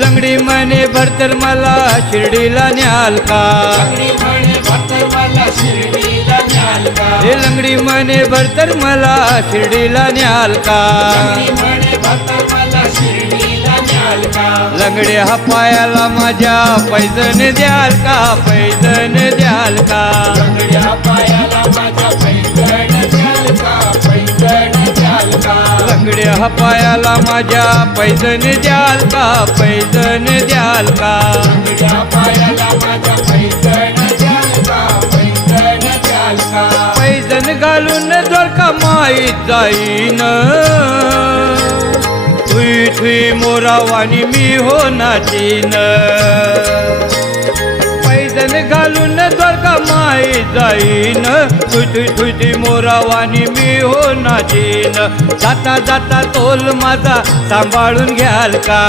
लंगडी म्हणे भरतर मला शिर्डीला न्याल का हे लंगडी म्हणे भरतर मला शिर्डीला न्याल का लंगड्या हा पायाला माझ्या पैजण द्याल का पैजण द्याल का लंगड्या हा पायाला माझ्या पैजण द्याल का पैजण द्याल का पैजण घालून जर का माहीत जाईन थुई थुई मोरावानी मी हो नाचीन पैजण घालून जर का माहीत जाईन थुई थुई थुई थुई मोरावानी मी हो नाचीन जाता जाता तोल माझा सांभाळून घ्याल का